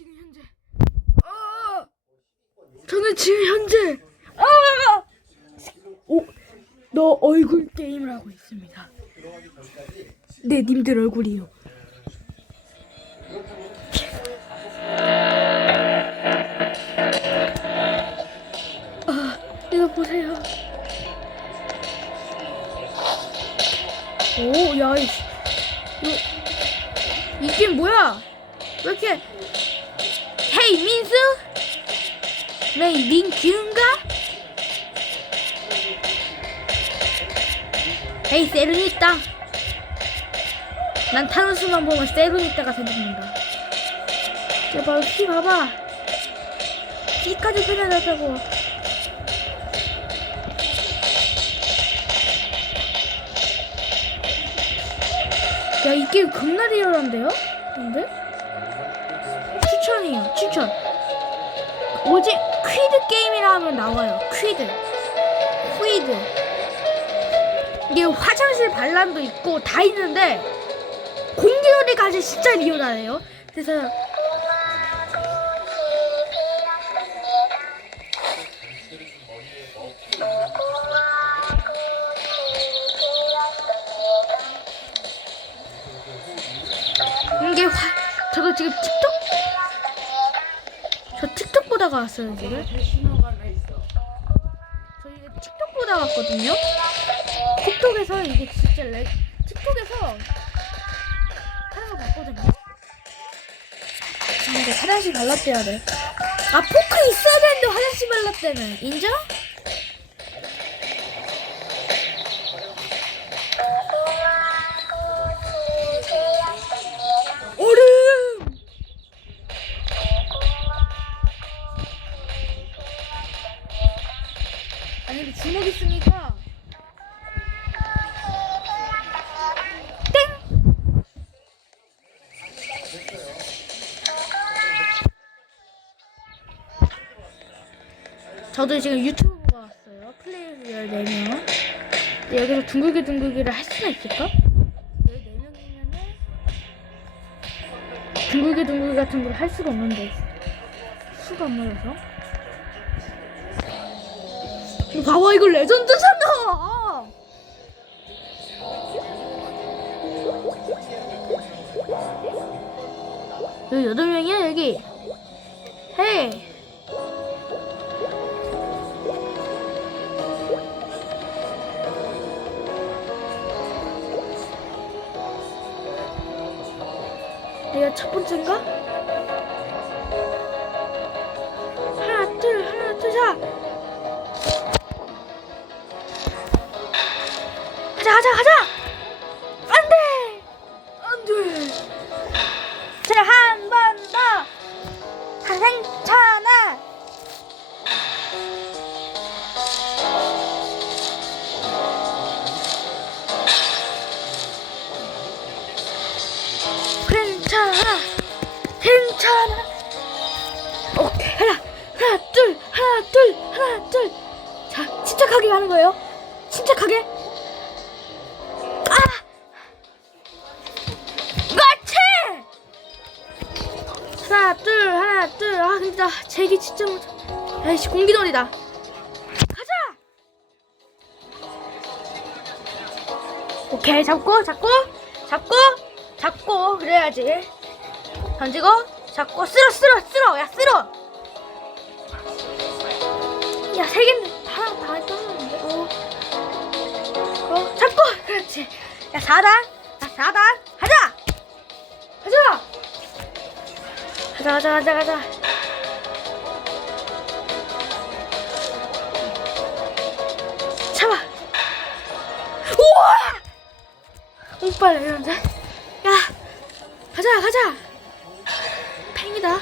지금 현재 아 저는 지금 현재 아 오, 너 얼굴 게임을 하고 있습니다. 네, 님들 얼굴이요. 아, 이거 보세요. 오, 야, 이, 이거, 이 게임 뭐야? 왜 이렇게, 헤이, 민수? 네, 민규인가? 헤이, 세르니따. 난 타노스만 보면 세르니따가 생각난다. 야, 바로 키 봐봐. 키까지 편하다고. 야, 이 게임 겁나 리얼한데요? 근데? 추천. 오직 퀴드 게임이라 하면 나와요. 퀴드. 퀴드. 이게 화장실 반란도 있고 다 있는데 공개요리까지 진짜 리얼하네요. 그래서 이게 화 저거 지금 틱톡 보다가 왔어요 지금 저 이게 틱톡 보다 왔거든요? 틱톡에서 이게 진짜 레 틱톡에서 거 봤거든요. 아 근데 화장실 갈라떼야 돼 아 포크 있어야 되는데 화장실 갈라떼는 인정? 저도 지금 유튜브가 왔어요. 플레이어 4명. 여기서 둥글게 둥글기를 할 수가 있을까? 14명이면은 둥글게 둥글게 같은 걸 할 수가 없는데 수가 안 모여서. 이거 봐봐 이거 레전드잖아! 여기 여덟 명이야 여기. 헤이 첫 번째인가? 하나 둘 하나 둘 자 가자 가자 가자 하나 둘 하나 둘 아 근데 나 제기 진짜 못해 야이씨 공기놀이다. 가자! 오케이 잡고 잡고 잡고 잡고. 그래야지. 던지고 잡고. 쓸어 쓸어 쓸어. 야 쓸어. 야세 개는 다다 떨어졌는데. 어. 어 잡고. 그렇지. 야 4단. 야 4단. 가자! 가자 가자 가자 가자 가자. 잡아. 우와! 오빠 이런데 야 가자 가자. 팽이다.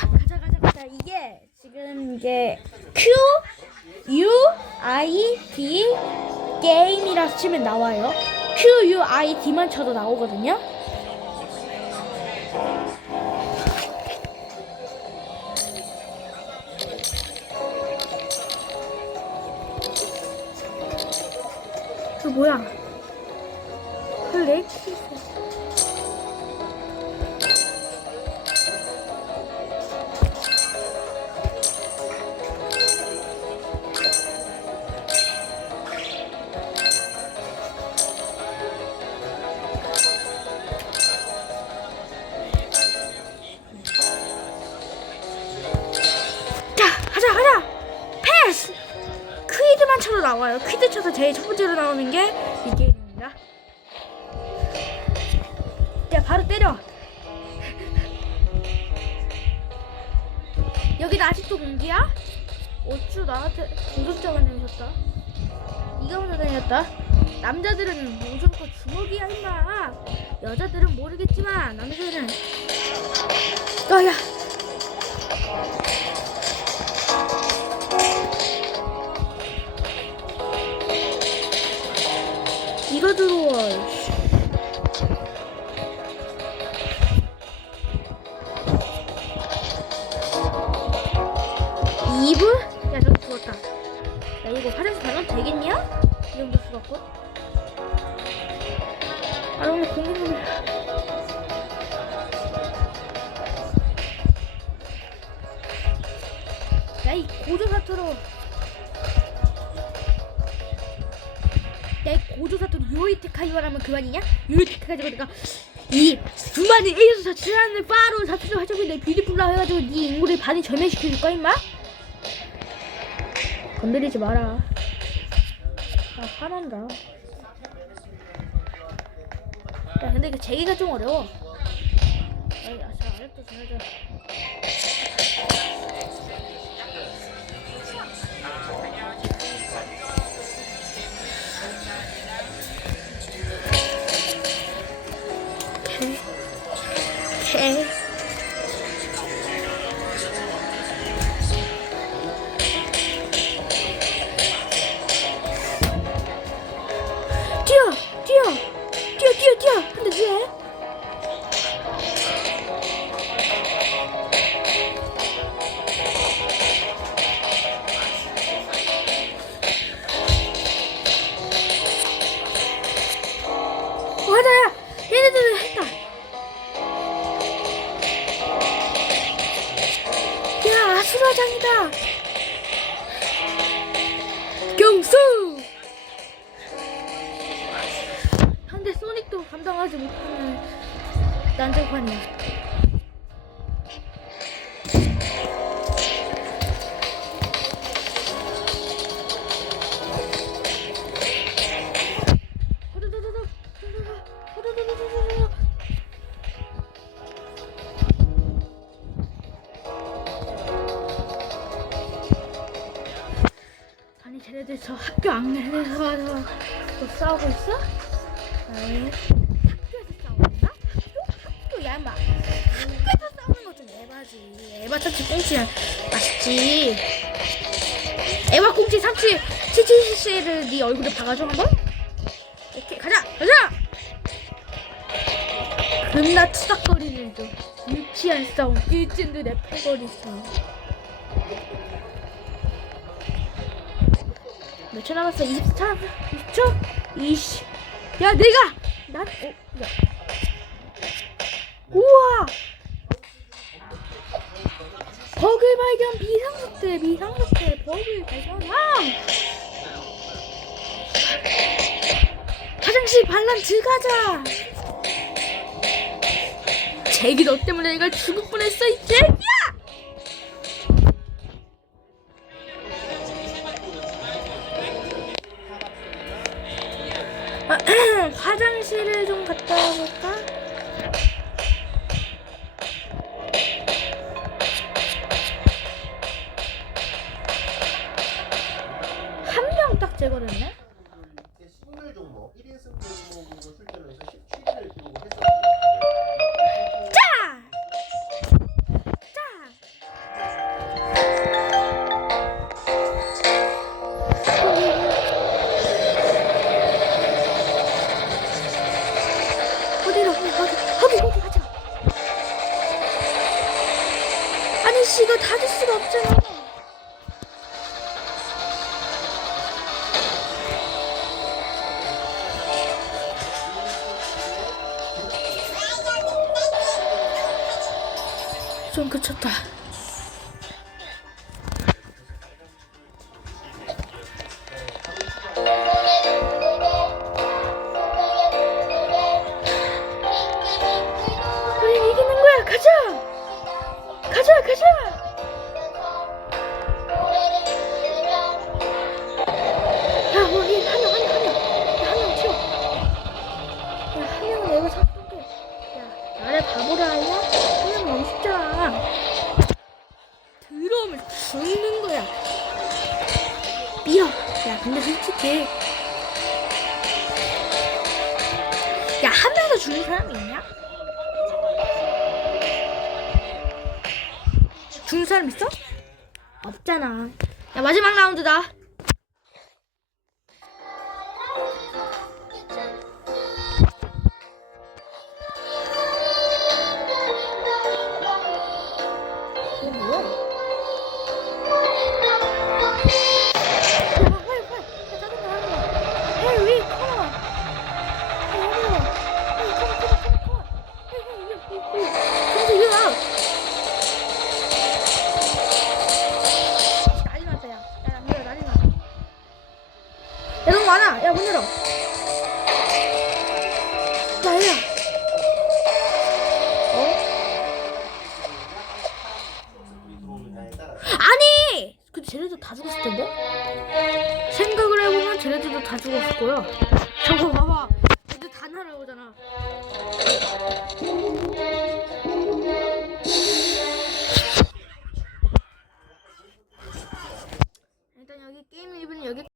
가자 가자 가자. 이게 지금 이게 Q U I D 게임이라 치면 나와요 Q U I D만 쳐도 나오거든요. 그 뭐야? 헐왜 퀴드 쳐서 제일 첫 번째로 나오는 게 이 게임입니다. 야, 바로 때려. 여기는 아직도 공기야? 어쭈 나한테 공격자가 내셨다. 이가 먼저 다녔다. 남자들은 무조건 주먹이야 임마. 여자들은 모르겠지만 남자들은. 어 야. 이거 들어와. 이브? 야 저기 죽었다. 야 이거 화장실 가면 되겠냐? 이 정도 죽었고. 아 오늘 공격을. 야이 고조사토로. 야이 고조사토로 요이테카이와라면 그만이냐? 요이테카이가 내가 이 수많은 에이스 자치라는 바로 자투를 하자고 내 뷰티풀라 해가지고 네 인물을 반이 절멸시켜줄까 임마? 건드리지 마라. 아 화난다. 야 근데 그 제기가 좀 어려워. 아이 아자 아직도 전화자. 와서 또 싸우고 있어? 에이, 학교에서 싸우나? 학교? 학교야 인마 학교에서 싸우는 거 좀 에바지. 에바 참치 꽁치 맛있지. 에바 꽁치 참치. 치치치치를 네 얼굴에 박아줘 한 번? 오케이 가자. 가자! 겁나 투닥거리는 좀 유치한 싸움. 일진들 랩해거리 싸움 몇 초 남았어? 24, 20초? 이씨. 야, 내가! 난, 어, 야. 우와! 버글 발견 비상사태, 비상사태, 버글 발견함! 화장실 반란 들어가자! 제기 너 때문에 내가 죽을 뻔했어, 이 새끼야! 제거됐네? 좀 그쳤다. 죽는 사람 있어? 없잖아. 야, 마지막 라운드다. 죽었을 텐데? 생각을 해보면 쟤네들도 다 죽었을 거야. 저거 봐봐.